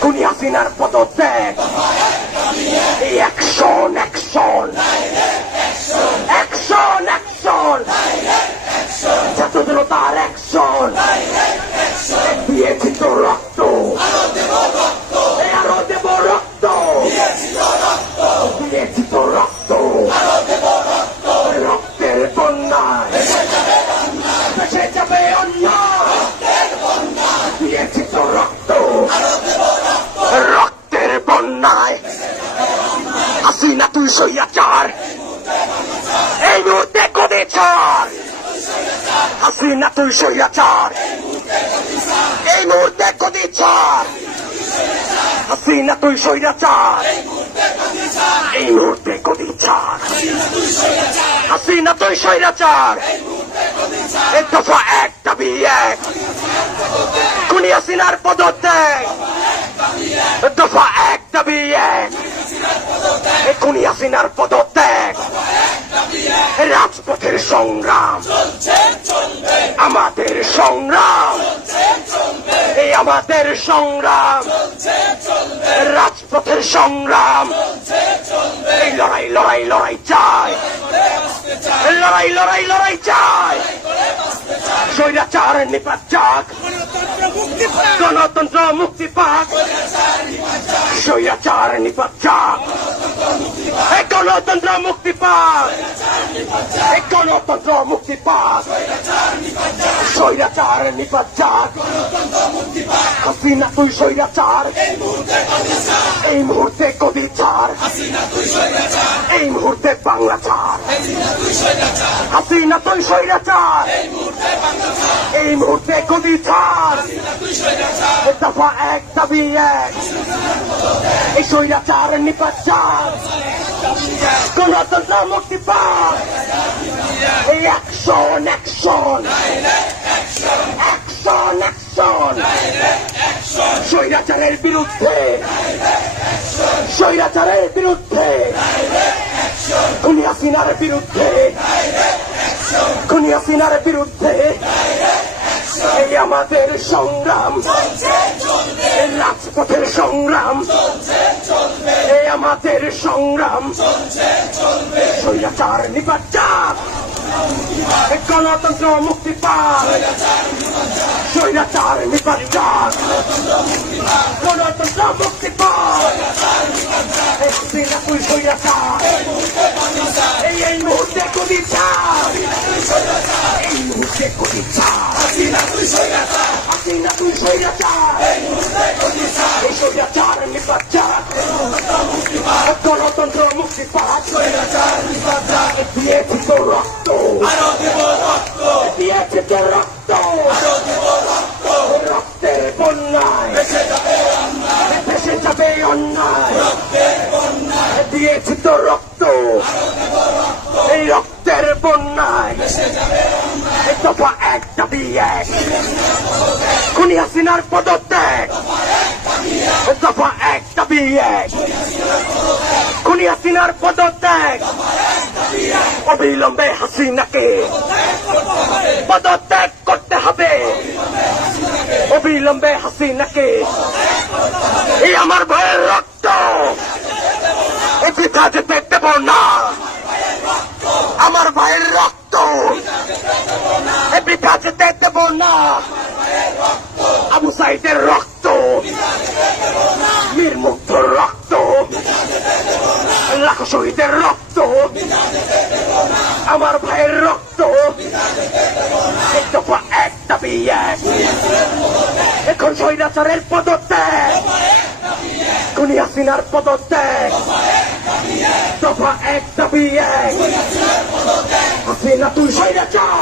খুনি হাসিনার পদত্যাগ, অ্যাকশন অ্যাকশন অ্যাকশন অ্যাকশন, ছাত্র জনতার অ্যাকশন, দিয়েছি তো রক্ত, আরো দেব রক্ত, দিয়েছি তো রক্ত, রক্তের বন্যায় ভেসে যাবে অন্যায়, দিয়েছি তো রক্ত, রক্তের বন্যায়। হাসিনা তুই স্বৈরাচার, এই মুহূর্তে গদি ছাড়। হাসিনা তুই স্বৈরাচার, এই মুহূর্তে গদি ছাড়। হাসিনা তুই স্বৈরাচার, এই মুহূর্তে গদি ছাড়। হাসিনা তুই স্বৈরাচার, এই দফা এক দাবি এক, খুনি হাসিনার পদত্যাগ, দফা এক দাবি এক, খুনি হাসিনার পদত্যাগ। রাজপথের সংগ্রাম, আমাদের সংগ্রাম, এই আমাদের সংগ্রাম, রাজপথের সংগ্রাম, এই লড়াই লড়াই লড়াই চাই, লড়াই লড়াই লড়াই চাই। স্বৈরাচার নিপাত যাক, গণতন্ত্র মুক্তি পাক। স্বৈরাচার নিপাত যাক, গণতন্ত্র মুক্তি পাক, গণতন্ত্র মুক্তি পাক। স্বৈরাচার নিপাত যাক, হাসিনা তুই স্বৈরাচার, এই মুহূর্তে গদি ছাড়, এই মুহূর্তে বাংলা ছাড়। হাসিনা তুই স্বৈরাচার, এই মুহূর্তে গদি ছাড়। দফা এক দাবি এক, এই স্বৈরাচার নিপাত যাক, গণতন্ত্র মুক্তি পাক। এই অ্যাকশন অ্যাকশন অ্যাকশন অ্যাকশন, স্বৈরাচারের বিরুদ্ধে, স্বৈরাচারের বিরুদ্ধে, খুনি হাসিনার বিরুদ্ধে, খুনি হাসিনার বিরুদ্ধে। এই আমাদের সংগ্রাম, রাজপথের সংগ্রাম, এই আমাদের সংগ্রাম। স্বৈরাচার নিপাত যাক, গণতন্ত্র মুক্তি পাক। স্বৈরাচার নিপাত যাক, গণতন্ত্র মুক্তি পাক। হাসিনা তুই স্বৈরাচার, এই মুহূর্তে গদি ছাড়, এই মুহূর্তে গদি ছাড়। হাসিনা তুই স্বৈরাচার, হাসিনা তুই স্বৈরাচার, এই স্বৈরাচার নিপাত যাক, গণতন্ত্র মুক্তি পাক। দিয়েছি তো রক্ত, দিয়েছি তো রক্ত, রক্তের বন্যায় ভেসে যাবে অন্যায়, দিয়েছি তো রক্ত, এই রক্তের বন্যায়। দফা এক দাবি এক, খুনি হাসিনার পদত্যাগ, দফা এক দাবি এক, খুনি হাসিনার পদত্যাগ। অবিলম্বে হাসিনাকে পদত্যাগ করতে হবে, অবিলম্বে হাসিনাকে। এই আমার ভাইয়ের রক্ত বৃথা যেতে দেব না, আমার ভাইয়ের রক্ত বৃথা যেতে দেব না। আবু সাইদের রক্ত, মীর মুগ্ধর রক্ত, লাখো শহীদের রক্ত, আমার ভাইয়ের রক্ত। দফা এক দাবি এক, এখন স্বৈরাচারের পদত্যাগ, খুনি হাসিনার পদত্যাগ। দফা এক দাবি এক হাসিনা তুই স্বৈরাচার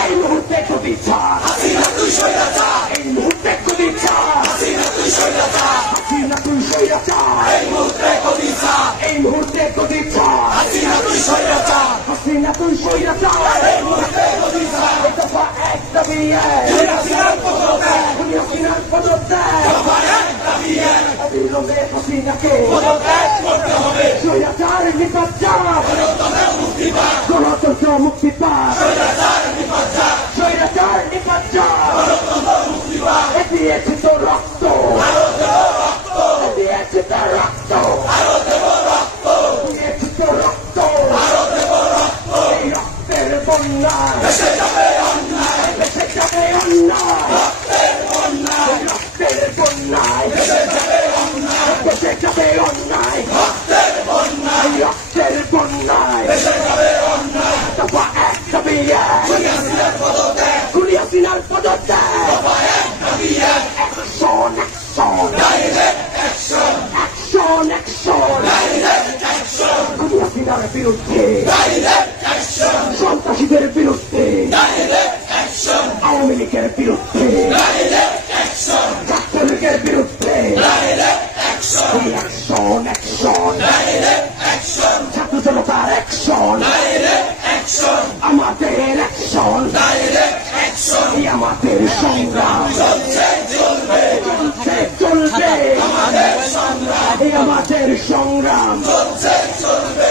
এই মুহূর্তে গদি ছাড় এই মুহূর্তে গদি ছাড় হাসিনা তুই স্বৈরাচার এই মুহূর্তে গদি ছাড় হাসিনা তুই স্বৈরাচার এই দফা এক দাবি এক হাসিনার পদত্যাগ অবিলম্বে হাসিনাকে স্বৈরাচার নিপাত গণতন্ত্র মুক্তি পাক স্বৈরাচার নিপাত দিয়েছে তো রক্ত দিয়েছে তার রক্ত দিয়েছে তো রক্ত এই রক্তের বন্যায় ভেসে যাবে অন্যায় রক্তের বন্যায় ভেসে যাবে অন্যায় রক্তের বন্যায় দফা এক দাবি এক খুনি হাসিনার পদত্যাগ অ্যাকশন খুনি হাসিনার বিরুদ্ধে সন্ত্রাসীদের বিরুদ্ধে আওয়ামী লীগের বিরুদ্ধে ছাত্রলীগের বিরুদ্ধে অ্যাকশন ছাত্র জনতার অ্যাকশন আমাদের অ্যাকশন আমাদের সংগ্রাম চলবে আমাদের সংগ্রাম চলবে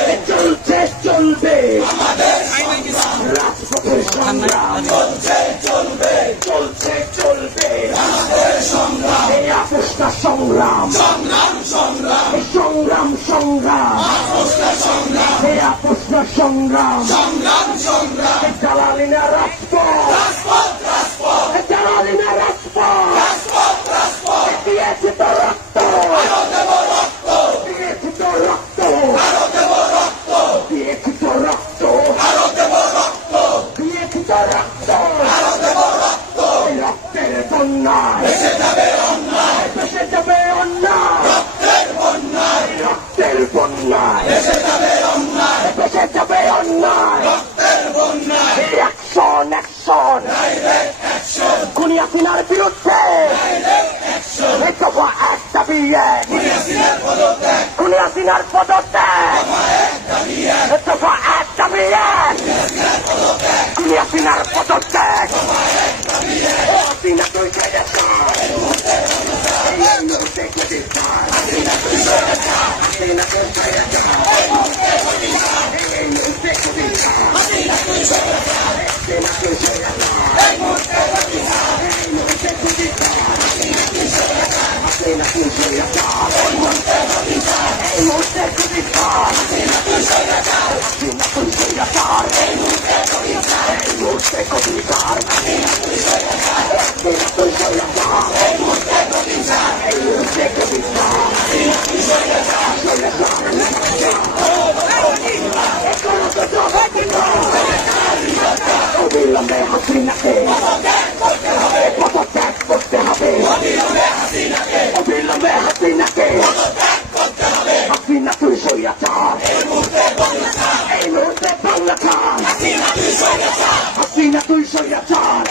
রাজপথের সংগ্রাম চলবে এই আপোষটা সংগ্রাম এই আপোষটা সংগ্রাম জালালিনা রাজপথ দিয়েছে তো রক্ত দিয়েছে তো রক্ত দিয়েছে তো রক্ত দিয়েছে তো রক্ত রক্তের বন্যায় ভেসে যাবে অন্যায় রক্তের বন্যায় ভেসে যাবে অন্যায় অ্যাকশন খুনি হাসিনার বিরুদ্ধে দফা এক দাবি এক খুনি হাসিনার পদত্যাগ দফা এক দাবি এক খুনি হাসিনার পদত্যাগ হাসিনা তুই অবিলম্বে হাসিনাকে পদত্যাগ করতে হবে অবিলম্বে হাসিনাকে হাসিনা তুই স্বৈরাচার এই মুহূর্তে বাংলা ছাড় হাসিনা তুই স্বৈরাচার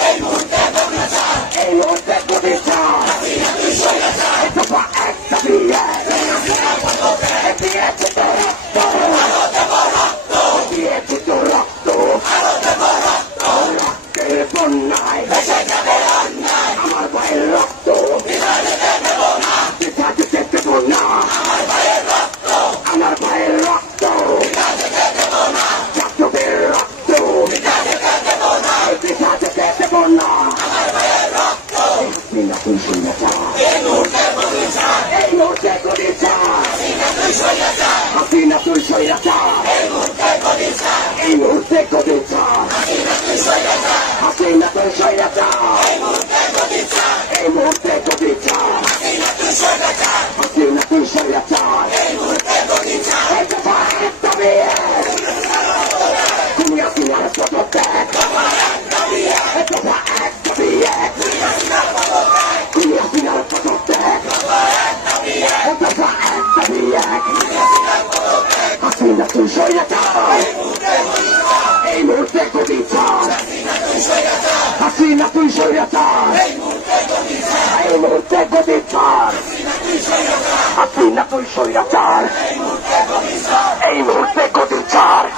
এই মুহূর্তে গদি ছাড় দফা এক দাবি এক দিয়েছে তো রক্ত দিয়েছে তো রক্ত রক্তের বন্যায় আমার ভাইয়ের রক্ত পিতা যেতে দেব না আমার ভাইয়ের রক্ত ছাত্রদের রক্ত পিতা যেতে দেব না হাসিনা তুই স্বৈরাচার এই মুহূর্তে গদি ছাড় হাসিনা তুই স্বৈরাচার এই মুহূর্তে গদি ছাড় হাসিনা তুই স্বৈরাচার এই মুহূর্তে গদি ছাড় হাসিনা তুই স্বৈরাচার এই দফা এক দাবি এক খুনি হাসিনার পদত্যাগ দফা এক দাবি এক খুনি হাসিনার পদত্যাগ দফা এক দাবি এক হাসিনা তুই স্বৈরাচার, এই মুহূর্তে গদি ছাড়, হাসিনা তুই স্বৈরাচার, এই মুহূর্তে গদি ছাড়, হাসিনা তুই স্বৈরাচার, এই মুহূর্তে গদি ছাড়।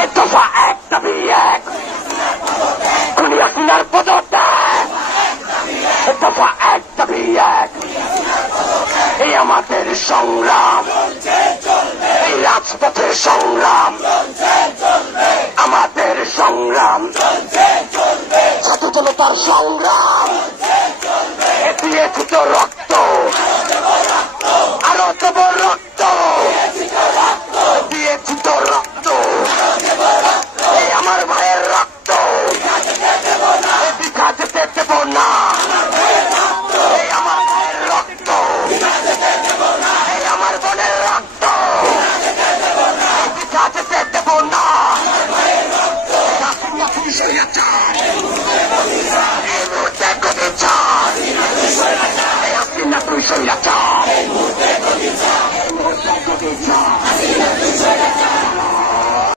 এই দফা এক দাবি এক, খুনি হাসিনার পদত্যাগ। এই দফা এক দাবি এক, এই আমাদের সংগ্রাম, এই রাজপথের সংগ্রাম, আমাদের সংগ্রাম, ছাত্র জনতার সংগ্রাম, দিয়েছি তো রক্ত, আরো দেব রক্ত।